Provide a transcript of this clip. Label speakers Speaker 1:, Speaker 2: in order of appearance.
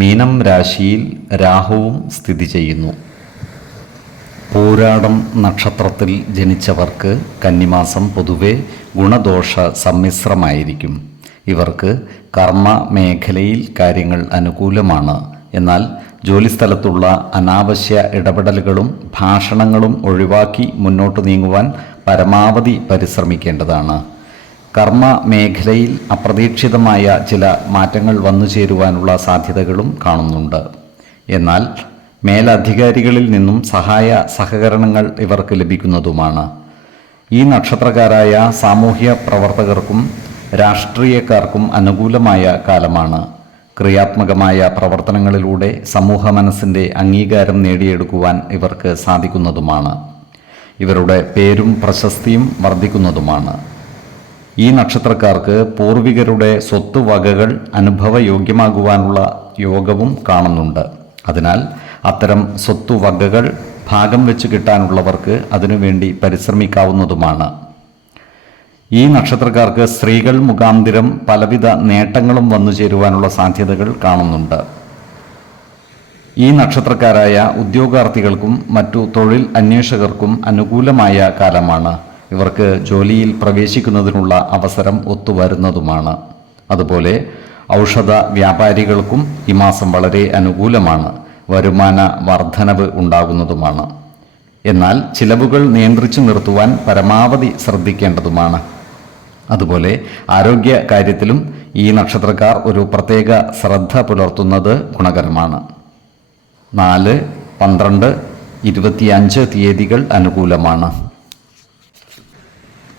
Speaker 1: മീനം രാശിയിൽ രാഹുവും സ്ഥിതി ചെയ്യുന്നു. പൂരാടം നക്ഷത്രത്തിൽ ജനിച്ചവർക്ക് കന്നിമാസം പൊതുവെ ഗുണദോഷ സമ്മിശ്രമായിരിക്കും. ഇവർക്ക് കർമ്മ മേഖലയിൽ കാര്യങ്ങൾ അനുകൂലമാണ്. എന്നാൽ ജോലിസ്ഥലത്തുള്ള അനാവശ്യ ഇടപെടലുകളും ഭാഷണങ്ങളും ഒഴിവാക്കി മുന്നോട്ട് നീങ്ങുവാൻ പരമാവധി പരിശ്രമിക്കേണ്ടതാണ്. കർമ്മ മേഖലയിൽ അപ്രതീക്ഷിതമായ ചില മാറ്റങ്ങൾ വന്നു ചേരുവാനുള്ള സാധ്യതകളും കാണുന്നുണ്ട്. എന്നാൽ മേലധികാരികളിൽ നിന്നും സഹായ സഹകരണങ്ങൾ ഇവർക്ക് ലഭിക്കുന്നതുമാണ്. ഈ നക്ഷത്രക്കാരായ സാമൂഹ്യ പ്രവർത്തകർക്കും രാഷ്ട്രീയക്കാർക്കും അനുകൂലമായ കാലമാണ്. ക്രിയാത്മകമായ പ്രവർത്തനങ്ങളിലൂടെ സമൂഹ മനസ്സിന്റെ അംഗീകാരം നേടിയെടുക്കുവാൻ ഇവർക്ക് സാധിക്കുന്നതുമാണ്. ഇവരുടെ പേരും പ്രശസ്തിയും വർദ്ധിക്കുന്നതുമാണ്. ഈ നക്ഷത്രക്കാർക്ക് പൂർവികരുടെ സ്വത്ത് വകകൾ അനുഭവയോഗ്യമാകുവാനുള്ള യോഗവും കാണുന്നുണ്ട്. അതിനാൽ അത്തരം സ്വത്തു വകകൾ ഭാഗം വെച്ച് കിട്ടാനുള്ളവർക്ക് അതിനുവേണ്ടി പരിശ്രമിക്കാവുന്നതുമാണ്. ഈ നക്ഷത്രക്കാർക്ക് സ്ത്രീകൾ മുഖാന്തിരം പലവിധ നേട്ടങ്ങളും വന്നു ചേരുവാനുള്ള സാധ്യതകൾ കാണുന്നുണ്ട്. ഈ നക്ഷത്രക്കാരായ ഉദ്യോഗാർത്ഥികൾക്കും മറ്റു തൊഴിൽ അന്വേഷകർക്കും അനുകൂലമായ കാലമാണ്. ഇവർക്ക് ജോലിയിൽ പ്രവേശിക്കുന്നതിനുള്ള അവസരം ഒത്തുവരുന്നതുമാണ്. അതുപോലെ ഔഷധ വ്യാപാരികൾക്കും ഈ മാസം വളരെ അനുകൂലമാണ്. വരുമാന വർധനവ് ഉണ്ടാകുന്നതുമാണ്. എന്നാൽ ചിലവുകൾ നിയന്ത്രിച്ചു നിർത്തുവാൻ പരമാവധി ശ്രദ്ധിക്കേണ്ടതുമാണ്. അതുപോലെ ആരോഗ്യ കാര്യത്തിലും ഈ നക്ഷത്രക്കാർ ഒരു പ്രത്യേക ശ്രദ്ധ പുലർത്തുന്നത് ഗുണകരമാണ്. നാല് പന്ത്രണ്ട് ഇരുപത്തിയഞ്ച് തീയതികൾ അനുകൂലമാണ്.